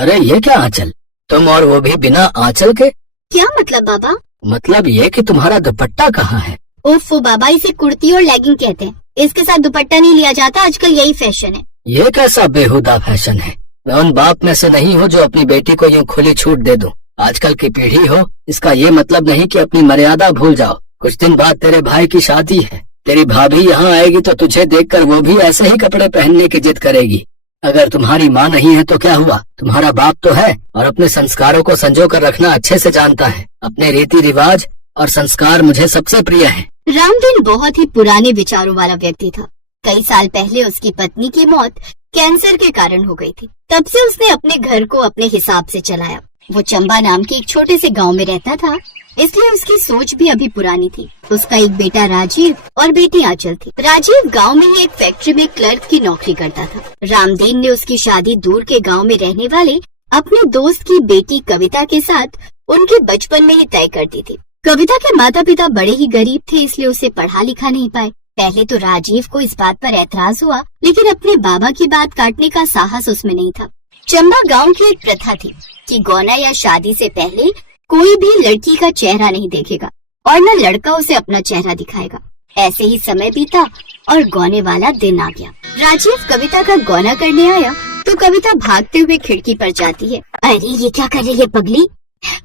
अरे ये क्या आंचल, तुम और वो भी बिना आंचल के? क्या मतलब बाबा? मतलब ये कि तुम्हारा दुपट्टा कहाँ है? ओफो बाबा, इसे कुर्ती और लेगिंग कहते हैं। इसके साथ दुपट्टा नहीं लिया जाता, आजकल यही फैशन है। ये कैसा बेहुदा फैशन है? मैं उन बाप में से नहीं हूँ जो अपनी बेटी को यूँ खुली छूट दे दूं। आजकल की पीढ़ी हो, इसका ये मतलब नहीं कि अपनी मर्यादा भूल जाओ। कुछ दिन बाद तेरे भाई की शादी है, तेरी भाभी यहाँ आएगी तो तुझे देखकर वो भी ऐसे ही कपड़े पहनने की जिद करेगी। अगर तुम्हारी माँ नहीं है तो क्या हुआ, तुम्हारा बाप तो है और अपने संस्कारों को संजो कर रखना अच्छे से जानता है। अपने रीति रिवाज और संस्कार मुझे सबसे प्रिय है। रामधन बहुत ही पुराने विचारों वाला व्यक्ति था। कई साल पहले उसकी पत्नी की मौत कैंसर के कारण हो गई थी। तब से उसने अपने घर को अपने हिसाब से चलाया। वो चंबा नाम के एक छोटे से गांव में रहता था, इसलिए उसकी सोच भी अभी पुरानी थी। उसका एक बेटा राजीव और बेटी आंचल थी। राजीव गांव में ही एक फैक्ट्री में क्लर्क की नौकरी करता था। रामदीन ने उसकी शादी दूर के गांव में रहने वाले अपने दोस्त की बेटी कविता के साथ उनके बचपन में ही तय कर दी थी। कविता के माता पिता बड़े ही गरीब थे, इसलिए उसे पढ़ा लिखा नहीं पाए। पहले तो राजीव को इस बात पर ऐतराज हुआ, लेकिन अपने बाबा की बात काटने का साहस उसमें नहीं था। चंबा गांव की एक प्रथा थी कि गौना या शादी से पहले कोई भी लड़की का चेहरा नहीं देखेगा और न लड़का उसे अपना चेहरा दिखाएगा। ऐसे ही समय बीता और गौने वाला दिन आ गया। राजीव कविता का गौना करने आया तो कविता भागते हुए खिड़की पर जाती है। अरे ये क्या कर रही है पगली?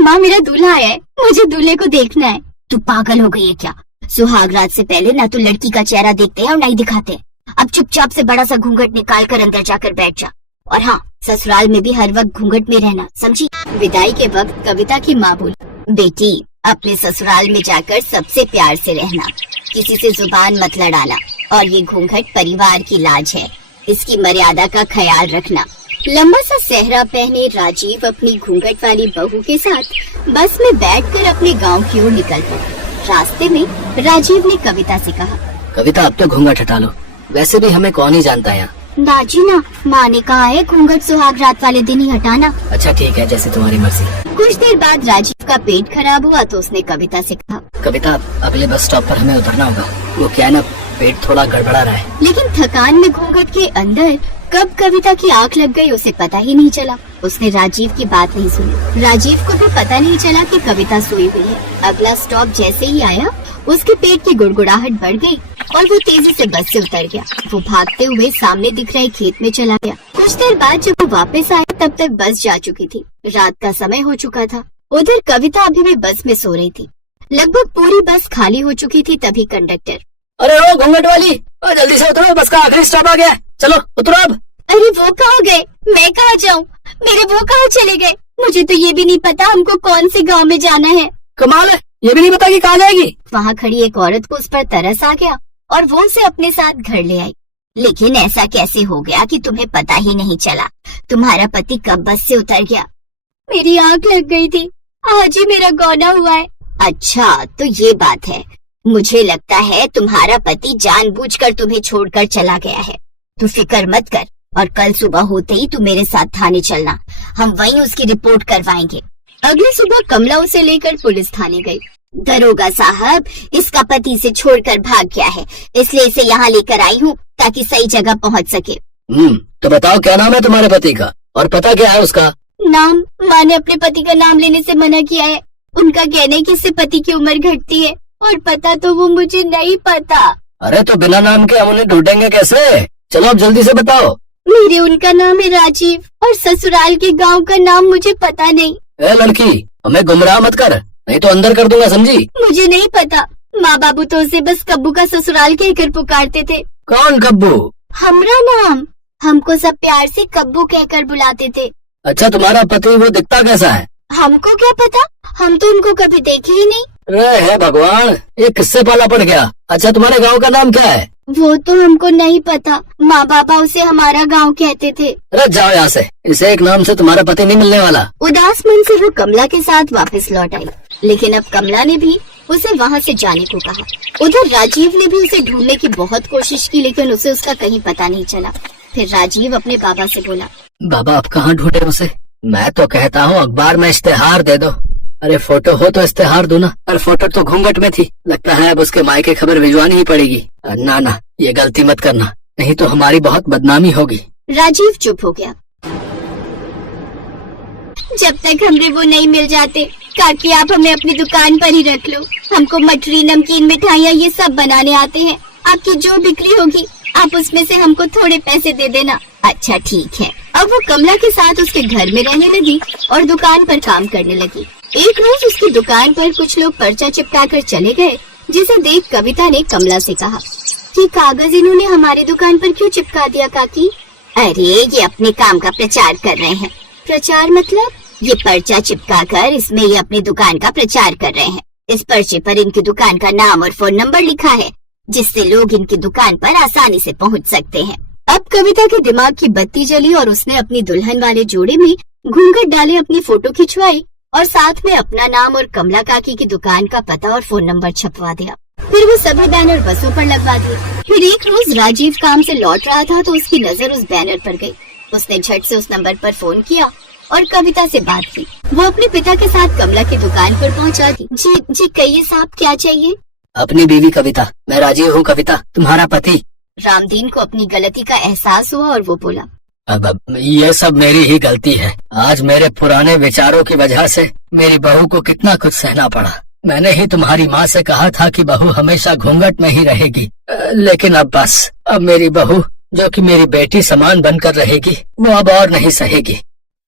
माँ, मेरा दूल्हा आया है, मुझे दूल्हे को देखना है। तू पागल हो गई है क्या? सुहाग रात से पहले ना तो लड़की का चेहरा देखते हैं और नहीं दिखाते। अब चुपचाप से बड़ा सा घूंघट निकाल कर अंदर जाकर बैठ जा। और हाँ, ससुराल में भी हर वक्त घूंघट में रहना, समझी? विदाई के वक्त कविता की माँ बोली, बेटी अपने ससुराल में जाकर सबसे प्यार से रहना, किसी से जुबान मत लड़ाना, और ये घूंघट परिवार की लाज है, इसकी मर्यादा का ख्याल रखना। लंबा सा सेहरा पहने राजीव अपनी घूंघट वाली बहू के साथ बस में बैठकर अपने गांव की ओर निकल पड़ा। रास्ते में राजीव ने कविता से कहा, कविता अब तो घूंघट हटा लो, वैसे भी हमें कौन ही जानता है यहाँ। दाजी ना, माँ ने कहा है घूंघट सुहाग रात वाले दिन ही हटाना। अच्छा ठीक है, जैसे तुम्हारी मर्जी। कुछ देर बाद राजीव का पेट खराब हुआ तो उसने कविता से कहा, कविता अगले बस स्टॉप पर हमें उतरना होगा, वो क्या है ना, पेट थोड़ा गड़बड़ा रहा है। लेकिन थकान में घूंघट के अंदर कब कविता की आंख लग गई उसे पता ही नहीं चला। उसने राजीव की बात नहीं सुनी। राजीव को भी पता नहीं चला कि कविता सोई हुई है। अगला स्टॉप जैसे ही आया उसके पेट की गुड़गुड़ाहट बढ़ गई और वो तेजी से बस से उतर गया। वो भागते हुए सामने दिख रहे खेत में चला गया। कुछ देर बाद जब वो वापस आया तब तक बस जा चुकी थी। रात का समय हो चुका था। उधर कविता अभी भी बस में सो रही थी। लगभग पूरी बस खाली हो चुकी थी। तभी कंडक्टर, अरे ओ घूंघट वाली, ओ जल्दी से उतरो, बस का आखिरी स्टॉप आ गया, चलो उतरो अब। अरे वो कहाँ गए? मैं कहाँ जाऊँ? मेरे वो कहाँ चले गए? मुझे तो ये भी नहीं पता हमको कौन से गांव में जाना है। कमाल है, ये भी नहीं पता कि कहाँ जाएगी। वहाँ खड़ी एक औरत को उस पर तरस आ गया और वो उसे अपने साथ घर ले आई। लेकिन ऐसा कैसे हो गया कि तुम्हें पता ही नहीं चला? तुम्हारा पति कब बस से उतर गया? मेरी आँख लग गई थी, आज ही मेरा गौना हुआ है। अच्छा तो ये बात है। मुझे लगता है तुम्हारा पति जानबूझकर तुम्हें छोड़कर चला गया है। तू फिक्र मत कर और कल सुबह होते ही तू मेरे साथ थाने चलना, हम वहीं उसकी रिपोर्ट करवाएंगे। अगली सुबह कमला उसे लेकर पुलिस थाने गई। दरोगा साहब, इसका पति इसे छोड़कर भाग गया है, इसलिए इसे यहाँ लेकर आई हूँ ताकि सही जगह पहुँच सके। तो बताओ क्या नाम है तुम्हारे पति का और पता क्या है उसका? नाम? माँ ने अपने पति का नाम लेने से मना किया है। उनका कहना है कि इससे पति की उम्र घटती है और पता तो वो मुझे नहीं पता। अरे तो बिना नाम के हम उन्हें ढूंढेंगे कैसे? चलो अब जल्दी से बताओ। मेरे उनका नाम है राजीव और ससुराल के गांव का नाम मुझे पता नहीं। ए लड़की, हमें गुमराह मत कर, नहीं तो अंदर कर दूंगा, समझी? मुझे नहीं पता। माँ बाबू तो उसे बस कब्बू का ससुराल कहकर पुकारते थे। कौन कब्बू? हमरा नाम। हमको सब प्यार से कब्बू कहकर बुलाते थे। अच्छा तुम्हारा पति वो दिखता कैसा है? हमको क्या पता, हम तो उनको कभी देखे ही नहीं। अरे है भगवान, ये किससे पाला पड़ गया? अच्छा तुम्हारे गांव का नाम क्या है? वो तो हमको नहीं पता, माँ बाबा उसे हमारा गांव कहते थे। अरे जाओ यहाँ से, इसे एक नाम से तुम्हारा पति नहीं मिलने वाला। उदास मन से वो कमला के साथ वापस लौट आई, लेकिन अब कमला ने भी उसे वहाँ से जाने को कहा। उधर राजीव ने भी उसे ढूंढने की बहुत कोशिश की, लेकिन उसे उसका कहीं पता नहीं चला। फिर राजीव अपने बाबा से बोला, बाबा अब कहाँ ढूंढे उसे? मैं तो कहता हूँ अखबार में इश्तेहार दे दो। अरे फोटो हो तो इश्तेहार दो ना। और फोटो तो घूंघट में थी, लगता है अब उसके मायके खबर भिजवानी ही पड़ेगी। ना ना, ये गलती मत करना, नहीं तो हमारी बहुत बदनामी होगी। राजीव चुप हो गया। जब तक हमरे वो नहीं मिल जाते काकी आप हमें अपनी दुकान पर ही रख लो। हमको मठरी, नमकीन, मिठाइयाँ ये सब बनाने आते हैं। आपकी जो बिक्री होगी आप उसमें से हमको थोड़े पैसे दे देना। अच्छा ठीक है। अब वो कमला के साथ उसके घर में रहने लगी और दुकान पर काम करने लगी। एक रोज उसकी दुकान पर कुछ लोग पर्चा चिपका कर चले गए, जिसे देख कविता ने कमला से कहा कि कागज इन्होंने हमारी दुकान पर क्यों चिपका दिया काकी? अरे ये अपने काम का प्रचार कर रहे हैं। प्रचार मतलब? ये पर्चा चिपका कर इसमें ये अपनी दुकान का प्रचार कर रहे हैं। इस पर्चे पर इनकी दुकान का नाम और फोन नंबर लिखा है, जिससे लोग इनकी दुकान पर आसानी से पहुंच सकते हैं। अब कविता के दिमाग की बत्ती जली और उसने अपनी दुल्हन वाले जोड़े में घूंघट डाले अपनी फोटो खिंचवाई और साथ में अपना नाम और कमला काकी की दुकान का पता और फोन नंबर छपवा दिया। फिर वो सभी बैनर बसों पर लगवा दिए। फिर एक रोज राजीव काम से लौट रहा था तो उसकी नजर उस बैनर पर गई। उसने झट से उस नंबर पर फोन किया और कविता से बात की। वो अपने पिता के साथ कमला की दुकान पर पहुंचा दी। जी कहिए साहब, क्या चाहिए? अपनी बीवी कविता। मैं राजीव हूँ कविता, तुम्हारा पति। रामदीन को अपनी गलती का एहसास हुआ और वो बोला, अब ये सब मेरी ही गलती है। आज मेरे पुराने विचारों की वजह से मेरी बहू को कितना कुछ सहना पड़ा। मैंने ही तुम्हारी माँ से कहा था कि बहू हमेशा घूंघट में ही रहेगी, लेकिन अब बस, अब मेरी बहू जो कि मेरी बेटी समान बनकर रहेगी, वो अब और नहीं सहेगी।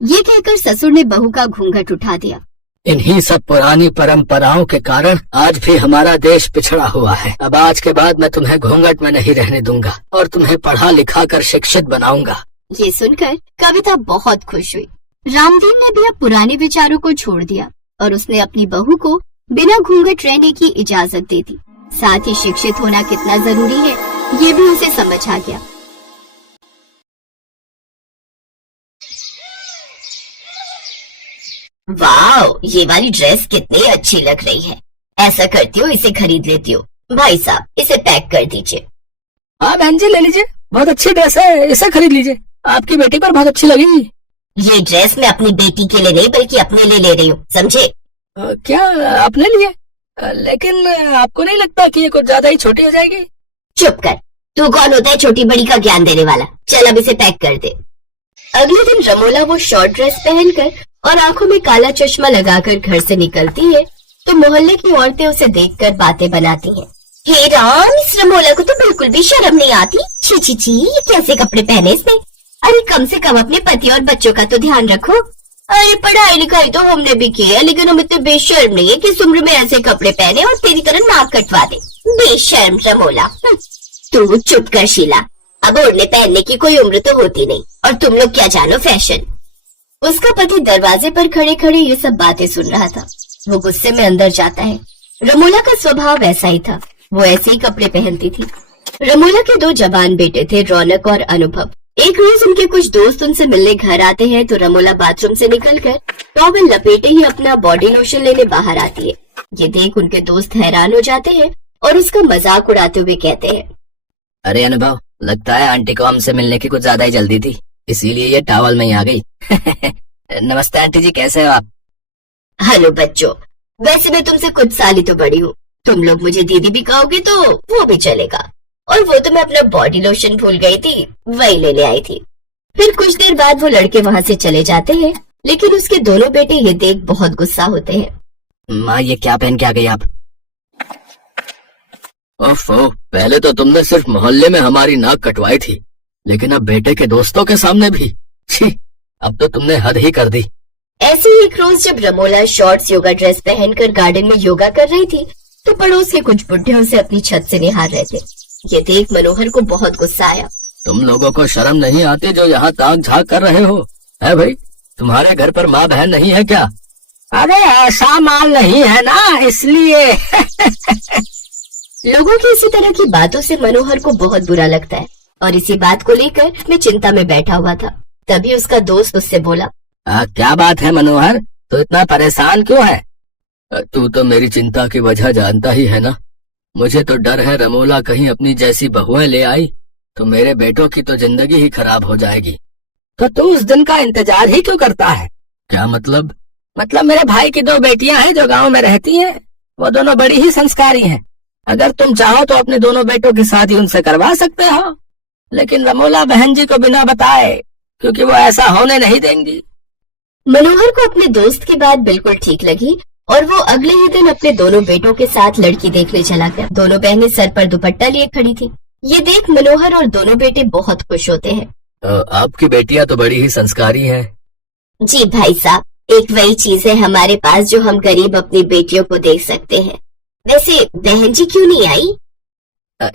ये कहकर ससुर ने बहू का घूंघट उठा दिया। इन्हीं सब पुरानी परंपराओं के कारण आज भी हमारा देश पिछड़ा हुआ है। अब आज के बाद मैं तुम्हें घूंघट में नहीं रहने दूंगा और तुम्हें पढ़ा लिखा कर शिक्षित बनाऊंगा। ये सुनकर कविता बहुत खुश हुई। रामदीन ने भी अब पुराने विचारों को छोड़ दिया और उसने अपनी बहू को बिना घूंघट रहने की इजाजत दे दी। साथ ही शिक्षित होना कितना जरूरी है ये भी उसे समझ आ गया। वाओ, ये वाली ड्रेस कितनी अच्छी लग रही है। ऐसा करती हूँ, इसे खरीद लेती हूँ। भाई साहब, इसे पैक कर दीजिए। हाँ बहन जी, ले लीजिए, बहुत अच्छी ड्रेस है, इसे खरीद लीजिए, आपकी बेटी पर बहुत अच्छी लगी। ये ड्रेस मैं अपनी बेटी के लिए नहीं बल्कि अपने लिए ले रही हूँ, समझे? क्या अपने लिए? लेकिन आपको नहीं लगता कि ये कुछ ज्यादा ही छोटी हो जाएगी? चुप कर, तू कौन होता है छोटी बड़ी का ज्ञान देने वाला? चल अब इसे पैक कर दे। अगले दिन रमोला वो शॉर्ट ड्रेस पहनकर और आंखों में काला चश्मा लगाकर घर से निकलती है तो मोहल्ले की औरतें उसे देखकर बातें बनाती हैं। हे राम, इस रमोला को तो बिल्कुल भी शर्म नहीं आती। छी छी छी, ये कैसे कपड़े पहने इसने? अरे कम से कम अपने पति और बच्चों का तो ध्यान रखो। अरे पढ़ाई लिखाई तो हमने भी की है, लेकिन हम इतने बेशर्म नहीं है कि इस उम्र में ऐसे कपड़े पहने और तेरी तरह नाक कटवा दे। बेशर्म रमोला। तू चुप कर शीला, अब ओढ़ने पहनने की कोई उम्र तो होती नहीं, और तुम लोग क्या जानो फैशन। उसका पति दरवाजे पर खड़े खड़े ये सब बातें सुन रहा था। वो गुस्से में अंदर जाता है। रमोला का स्वभाव ऐसा ही था, वो ऐसे ही कपड़े पहनती थी। रमोला के 2 जवान बेटे थे, रौनक और अनुभव। एक रोज उनके कुछ दोस्त उनसे मिलने घर आते हैं तो रमोला बाथरूम से निकलकर टॉवेल लपेटे ही अपना बॉडी लोशन लेने बाहर आती है। ये देख उनके दोस्त हैरान हो जाते हैं और उसका मजाक उड़ाते हुए कहते हैं, अरे अनुभव, लगता है आंटी को हमसे मिलने की कुछ ज्यादा ही जल्दी थी, इसीलिए ये टॉवल में ही आ गई। नमस्ते आंटी जी, कैसे हो आप? हेलो बच्चों, वैसे मैं तुमसे कुछ साल ही तो बड़ी हूँ, तुम लोग मुझे दीदी भी कहोगे तो वो भी चलेगा। और वो तो मैं अपना बॉडी लोशन भूल गई थी, वही लेने आई थी। फिर कुछ देर बाद वो लड़के वहाँ से चले जाते हैं, लेकिन उसके दोनों बेटे ये देख बहुत गुस्सा होते हैं। माँ, ये क्या पहन के आ गई आप? ओफो, पहले तो तुमने सिर्फ मोहल्ले में हमारी नाक कटवाई थी, लेकिन अब बेटे के दोस्तों के सामने भी। छी, अब तो तुमने हद ही कर दी। ऐसे ही एक रोज जब रमोला शॉर्ट्स योगा ड्रेस पहनकर गार्डन में योगा कर रही थी तो पड़ोस के कुछ बुढ़े उसे अपनी छत से निहार रहे थे। ये देख मनोहर को बहुत गुस्सा आया। तुम लोगों को शर्म नहीं आती जो यहाँ ताक झाक कर रहे हो? है भाई, तुम्हारे घर पर माँ बहन नहीं है क्या? अरे ऐसा माल नहीं है ना, इसलिए। लोगों की इसी तरह की बातों से मनोहर को बहुत बुरा लगता है और इसी बात को लेकर मैं चिंता में बैठा हुआ था। तभी उसका दोस्त उससे बोला, क्या बात है मनोहर, तो इतना परेशान क्यों है? तू तो मेरी चिंता की वजह जानता ही है ना। मुझे तो डर है रमोला कहीं अपनी जैसी बहुएं ले आई तो मेरे बेटों की तो जिंदगी ही खराब हो जाएगी। तो तू उस दिन का इंतजार ही क्यों करता है? क्या मतलब? मतलब मेरे भाई की 2 बेटियां हैं जो गांव में रहती हैं, वो दोनों बड़ी ही संस्कारी हैं। अगर तुम चाहो तो अपने दोनों बेटों की शादी उनसे करवा सकते हो, लेकिन रमोला बहन जी को बिना बताए, क्योंकि वो ऐसा होने नहीं देंगी। मनोहर को अपने दोस्त की बात बिल्कुल ठीक लगी और वो अगले ही दिन अपने दोनों बेटों के साथ लड़की देखने चला गया। दोनों बहनें सर पर दुपट्टा लिए खड़ी थी। ये देख मनोहर और दोनों बेटे बहुत खुश होते हैं। आपकी बेटियां तो बड़ी ही संस्कारी हैं। जी भाई साहब, एक वही चीज है हमारे पास जो हम गरीब अपनी बेटियों को दे सकते हैं। वैसे बहन जी क्यों नहीं आई?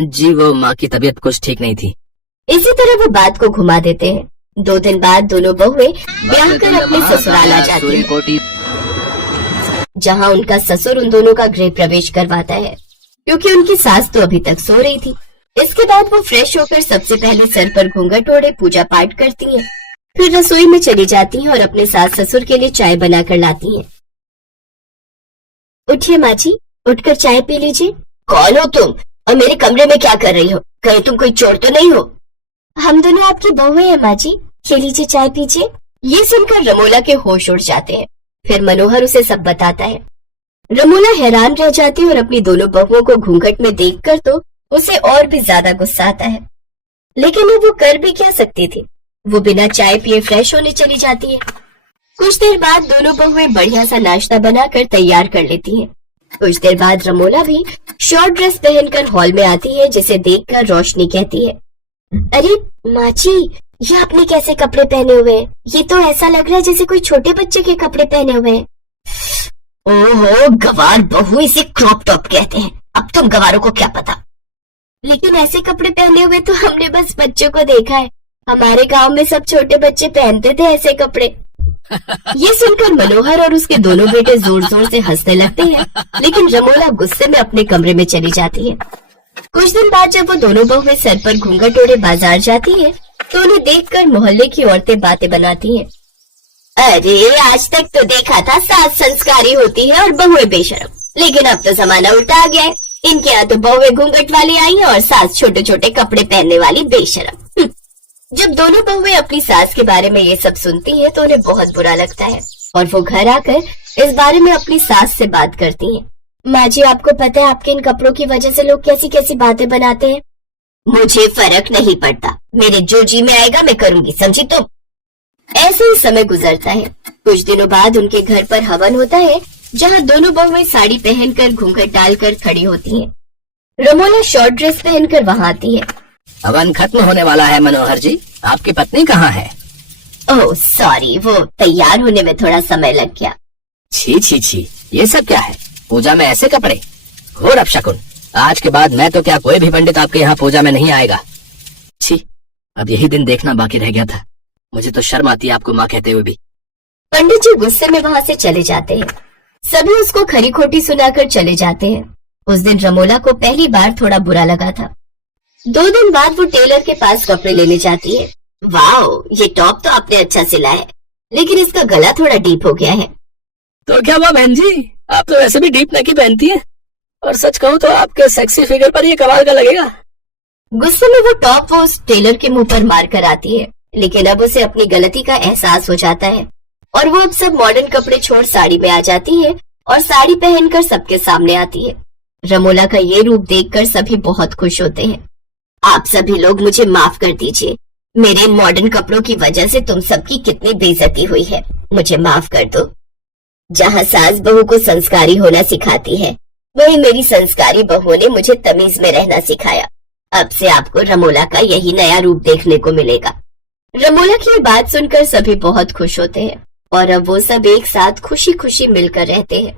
जी वो माँ की तबीयत कुछ ठीक नहीं थी। इसी तरह वो बात को घुमा देते हैं। 2 दिन बाद दोनों बहुएं ब्याह कर अपने ससुराल आ जाती हैं, जहाँ उनका ससुर उन दोनों का गृह प्रवेश करवाता है, क्योंकि उनकी सास तो अभी तक सो रही थी। इसके बाद वो फ्रेश होकर सबसे पहले सर पर घूंघट ओढ़े पूजा पाठ करती हैं, फिर रसोई में चली जाती हैं और अपने सास ससुर के लिए चाय बनाकर लाती हैं। उठिए माँ जी, उठकर चाय पी लीजिए। कौन हो तुम और मेरे कमरे में क्या कर रही हो? कहीं तुम कोई चोर तो नहीं हो? हम दोनों आपकी बहुएं हैं माँ जी, ये लीजिए चाय पीजिए। ये सुनकर रमोला के होश उड़ जाते हैं। फिर मनोहर उसे सब बताता है। रमोला हैरान रह जाती है और अपनी दोनों बहुओं को घूंघट में देखकर तो उसे और भी ज्यादा गुस्सा आता है, लेकिन वो कर भी क्या सकती थी। वो बिना चाय पिए फ्रेश होने चली जाती है। कुछ देर बाद दोनों बहुएं बढ़िया सा नाश्ता बनाकर तैयार कर लेती हैं। कुछ देर बाद रमोला भी शॉर्ट ड्रेस पहनकर हॉल में आती है, जिसे देखकर रोशनी कहती है, अरे माँ जी, ये आपने कैसे कपड़े पहने हुए हैं? ये तो ऐसा लग रहा है जैसे कोई छोटे बच्चे के कपड़े पहने हुए हैं। ओहो गवार बहू, इसे क्रॉप टॉप कहते हैं। अब तुम गवारों को क्या पता। लेकिन ऐसे कपड़े पहने हुए तो हमने बस बच्चों को देखा है। हमारे गांव में सब छोटे बच्चे पहनते थे ऐसे कपड़े। ये सुनकर मनोहर और उसके दोनों बेटे जोर जोर से हंसने लगते हैं, लेकिन रमोला गुस्से में अपने कमरे में चली जाती है। कुछ दिन बाद जब वो दोनों बहुएं सर पर घूंघट ओढ़े बाजार जाती है, तो उन्हें देखकर मोहल्ले की औरतें बातें बनाती हैं। अरे आज तक तो देखा था सास संस्कारी होती है और बहुएं बेशरम, लेकिन अब तो जमाना उल्टा आ गया है। इनके यहाँ तो बहुएं घूंघट वाली आई है और सास छोटे छोटे कपड़े पहनने वाली बेशरम। जब दोनों बहुएं अपनी सास के बारे में ये सब सुनती हैं, तो उन्हें बहुत बुरा लगता है और वो घर आकर इस बारे में अपनी सास से बात करती हैं। माँ जी, आपको पता है आपके इन कपड़ों की वजह से लोग कैसी कैसी बातें बनाते हैं। मुझे फर्क नहीं पड़ता, मेरे जो जी में आएगा मैं करूंगी, समझी तुम? ऐसे ही समय गुजरता है। कुछ दिनों बाद उनके घर पर हवन होता है, जहाँ दोनों बहुएं साड़ी पहनकर घूंघट डालकर खड़ी होती हैं। रमोला शॉर्ट ड्रेस पहनकर वहाँ आती है। हवन खत्म होने वाला है मनोहर जी, आपकी पत्नी कहाँ है? ओह सॉरी, वो तैयार होने में थोड़ा समय लग गया। छी छी छी, ये सब क्या है? पूजा में ऐसे कपड़े? घोर अपशकुन। आज के बाद मैं तो क्या कोई भी पंडित आपके यहाँ पूजा में नहीं आएगा। छी, अब यही दिन देखना बाकी रह गया था। मुझे तो शर्म आती है आपको माँ कहते हुए भी। पंडित जी गुस्से में वहाँ से चले जाते हैं। सभी उसको खरी खोटी सुनाकर चले जाते हैं। उस दिन रमोला को पहली बार थोड़ा बुरा लगा था। 2 दिन बाद वो टेलर के पास कपड़े लेने जाती है। वाओ, ये टॉप तो आपने अच्छा सिला है, लेकिन इसका गला थोड़ा डीप हो गया है। तो क्या हुआ बहन जी, आप तो वैसे भी डीप नेक ही पहनती हैं, और सच कहूँ तो आपके सेक्सी फिगर पर ये कमाल का लगेगा। गुस्से में वो टॉप वो उस टेलर के मुंह पर मार कर आती है, लेकिन अब उसे अपनी गलती का एहसास हो जाता है और वो अब सब मॉडर्न कपड़े छोड़ साड़ी में आ जाती है और साड़ी पहनकर सबके सामने आती है। रमोला का ये रूप देखकर सभी बहुत खुश होते हैं। आप सभी लोग मुझे माफ कर दीजिए, मेरे इन मॉडर्न कपड़ों की वजह से तुम सबकी कितनी बेइज्जती हुई है, मुझे माफ कर दो। जहाँ सास बहू को संस्कारी होना सिखाती है, वही मेरी संस्कारी बहू ने मुझे तमीज में रहना सिखाया। अब से आपको रमोला का यही नया रूप देखने को मिलेगा। रमोला की ये बात सुनकर सभी बहुत खुश होते हैं और अब वो सब एक साथ खुशी खुशी मिलकर रहते हैं।